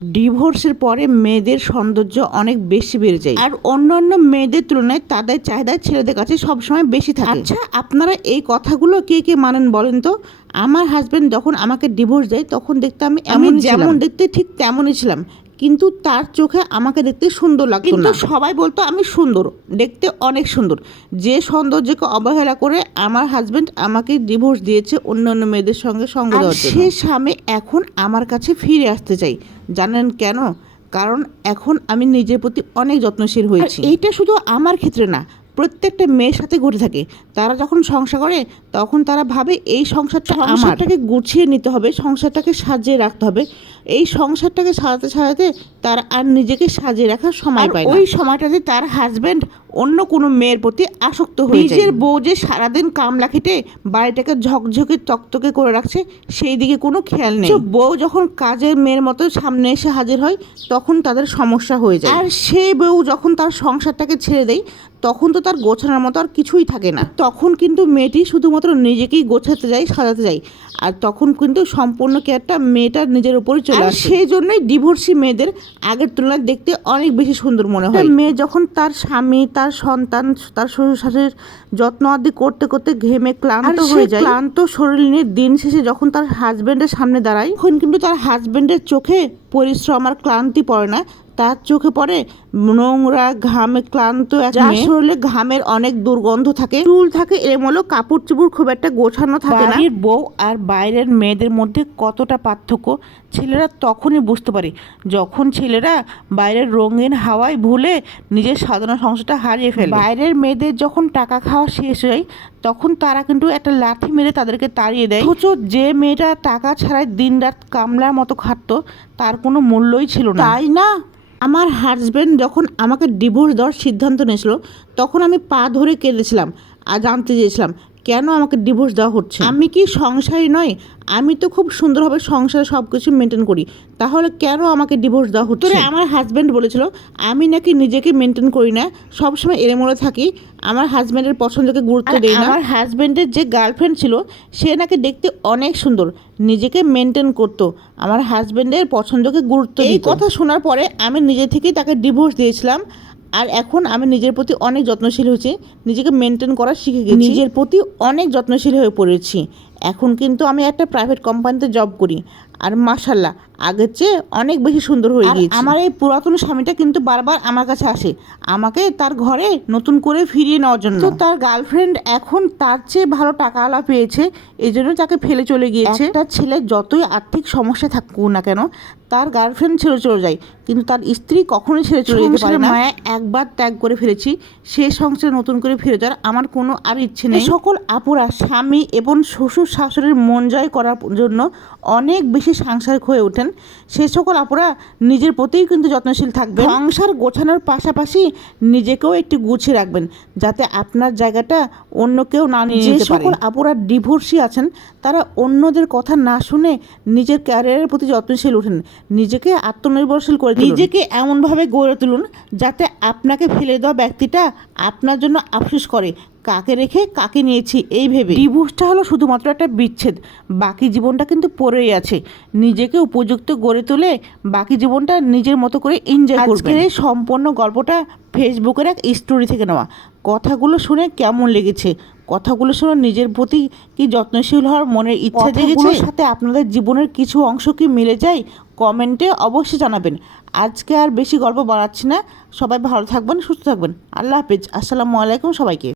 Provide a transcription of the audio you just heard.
ডিভোর্সের পরে মেয়েদের সৌন্দর্য অনেক বেশি বেড়ে যায়। আর অন্য অন্য মেয়েদের তুলনায় তাদের চাহিদা ছেলেদের কাছে সবসময় বেশি থাকে। আচ্ছা আপনারা এই কথাগুলো কে কে মানেন বলেন তো? আমার হাজবেন্ড যখন আমাকে ডিভোর্স দেয় তখন দেখতে আমি এমন যেমন দেখতে ঠিক তেমনই ছিলাম। কিন্তু তার চোখে আমাকে দেখতে সুন্দর লাগতো কিন্তু সবাই বলতো আমি সুন্দর দেখতে অনেক সুন্দর। যে সৌন্দর্যকে অবহেলা করে আমার হাজবেন্ড আমাকে ডিভোর্স দিয়েছে অন্য অন্য মেয়েদের সঙ্গে সঙ্গ দেওয়ার। সে স্বামী এখন আমার কাছে ফিরে আসতে চাই। জানেন কেন? কারণ এখন আমি নিজের প্রতি অনেক যত্নশীল হয়েছি। এইটা শুধু আমার ক্ষেত্রে না প্রত্যেকটা মেয়ের সাথে ঘটে থাকে। তারা যখন সংসার করে তখন তারা ভাবে এই সংসারটা সংসারটাকে গুছিয়ে নিতে হবে সংসারটাকে সাজিয়ে রাখতে হবে। এই সংসারটাকে সাজাতে সাজাতে তার আর নিজেকে সাজিয়ে রাখার সময় পায় ওই সময়টাতে তার হাজব্যান্ড অন্য কোনো মেয়ের প্রতি আসক্ত হয়ে নিজের বউ যে সারাদিন কামলা খেটে বাড়িটাকে ঝকঝকে তকতকে করে রাখছে সেই দিকে কোনো খেয়াল নেই। তো বউ যখন কাজের মেয়ের মতো সামনে এসে হাজির হয় তখন তাদের সমস্যা হয়ে যায়। আর সেই বউ যখন তার সংসারটাকে ছেড়ে দেয় তখন তো তার গোছানোর মতো আর কিছুই থাকে না। তখন কিন্তু মেয়েটি শুধুমাত্র নিজেকেই গোছাতে যায় সাজাতে যায়। আর তখন কিন্তু সম্পূর্ণ কেয়ারটা মেয়েটার নিজের উপরে চলে আসে। সেই জন্যই ডিভোর্সি মেয়েদের আগের তুলনায় দেখতে অনেক বেশি সুন্দর মনে হয়। মেয়ে যখন তার স্বামী তার সন্তান তার শ্বশুর শাশুড়ির যত্ন আদি করতে করতে ঘেমে ক্লান্ত হয়ে যায় ক্লান্ত শরীর নিয়ে দিন শেষে যখন তার হাজবেন্ডের সামনে দাঁড়ায় তখন কিন্তু তার হাজবেন্ডের চোখে পরিশ্রম আর ক্লান্তি পড়ে না। তার চোখে পড়ে নোংরা ঘামে ক্লান্ত যার শরীরে ঘামের অনেক দুর্গন্ধ থাকে। চুল থাকে এর এমলো কাপড় চুপড় খুব একটা গোছানো থাকে না। বাড়ির বউ আর বাইরের মেয়েদের মধ্যে কতটা পার্থক্য ছেলেরা তখনই বুঝতে পারে। যখন ছেলেরা বাইরের রঙিন হাওয়ায় ভুলে নিজের সাধারণ সংসারটা হারিয়ে ফেলে। বাইরের মেয়েদের যখন টাকা খাওয়া শেষ হয় তখন তারা কিন্তু একটা লাঠি মেরে তাদেরকে তাড়িয়ে দেয়। অথচ যে মেয়েটা টাকা ছাড়াই দিন রাত কামলার মতো খাটতো তার কোনো মূল্যই ছিল না। তাই না? আমার হাজব্যান্ড যখন আমাকে ডিভোর্স দেওয়ার সিদ্ধান্ত নিয়েছিল, তখন আমি পা ধরে কেঁদেছিলাম আর জানতে চেয়েছিলাম। কেন আমাকে ডিভোর্স দেওয়া হচ্ছে? আমি কি সংসারী নয় আমি তো খুব সুন্দরভাবে সংসারে সব কিছু মেনটেন করি। তাহলে কেন আমাকে ডিভোর্স দেওয়া হচ্ছে? আমার হাজব্যান্ড বলেছিল আমি নাকি নিজেকে মেনটেন করি না সবসময় এলোমেলো থাকি আমার হাজব্যান্ডের পছন্দকে গুরুত্ব দেই না। আমার হাজব্যান্ডের যে গার্লফ্রেন্ড ছিল সে নাকি দেখতে অনেক সুন্দর নিজেকে মেনটেন করতো আমার হাজব্যান্ডের পছন্দকে গুরুত্ব এই কথা শোনার পরে আমি নিজে থেকেই তাকে ডিভোর্স দিয়েছিলাম আর এখন আমি নিজের প্রতি অনেক যত্নশীল হয়েছি, নিজেকে মেনটেন করা শিখে গেছি। নিজের প্রতি অনেক যত্নশীল হয়ে পড়েছি। এখন কিন্তু আমি একটা প্রাইভেট কোম্পানিতে জব করি। আর মাশাল্লাহ আগের চেয়ে অনেক বেশি সুন্দর হয়ে গিয়েছে। আমার এই পুরাতন স্বামীটা কিন্তু বারবার আমার কাছে আসে। আমাকে তার ঘরে নতুন করে ফিরিয়ে নেওয়ার জন্য। তো তার গার্লফ্রেন্ড এখন তার চেয়ে ভালো টাকাওয়ালা পেয়েছে এই জন্য তাকে ফেলে চলে গিয়েছে। তার ছেলে যতই আর্থিক সমস্যা থাকুক না কেন তার গার্লফ্রেন্ড ছেড়ে চলে যায়। কিন্তু তার স্ত্রী কখনোই ছেড়ে চলে যেতে পারে না। মায়া একবার ত্যাগ করে ফেলেছি সে সংসারে নতুন করে ফিরে যাওয়ার আমার কোনো আর ইচ্ছে নেই। সকল আপুরা স্বামী এবং শ্বশুর শাশুড়ির মন জয় করার জন্য অনেক বেশি সাংসারিক হয়ে ওঠেন। সে সকল আপুরা নিজের প্রতিই কিন্তু যত্নশীল থাকবে সংসার গোছানোর পাশাপাশি নিজেকেও একটি গুছিয়ে রাখবেন, যাতে আপনার জায়গাটা অন্য কেউ না যে সকল আপুরা ডিভোর্সি আছেন তারা অন্যদের কথা না শুনে নিজের ক্যারিয়ারের প্রতি যত্নশীল উঠেন নিজেকে আত্মনির্ভরশীল করে নিজেকে এমনভাবে গড়ে তুলুন যাতে আপনাকে ফেলে দেওয়া ব্যক্তিটা আপনার জন্য আফসোস করে কাকে রেখে কাকে নিয়েছি এই ভেবে। ডিভোর্সটা হলো শুধুমাত্র একটা বিচ্ছেদ। বাকি জীবনটা কিন্তু পড়েই আছে। নিজেকে উপযুক্ত গড়ে তুলে বাকি জীবনটা নিজের মতো করে এনজয় করবে আজকের এই সম্পূর্ণ গল্পটা ফেসবুকের এক স্টোরি থেকে নেওয়া। কথাগুলো শুনে কেমন লেগেছে? কথাগুলো শুনে নিজের প্রতি কি যত্নশীল হওয়ার মনের ইচ্ছা জেগেছে? সাথে আপনাদের জীবনের কিছু অংশ কি মিলে যায়? কমেন্টে অবশ্যই জানাবেন। আজকে আর বেশি গল্প বাড়াচ্ছি না। সবাই ভালো থাকবেন সুস্থ থাকবেন। আল্লাহ হাফিজ। আসসালামু আলাইকুম সবাইকে।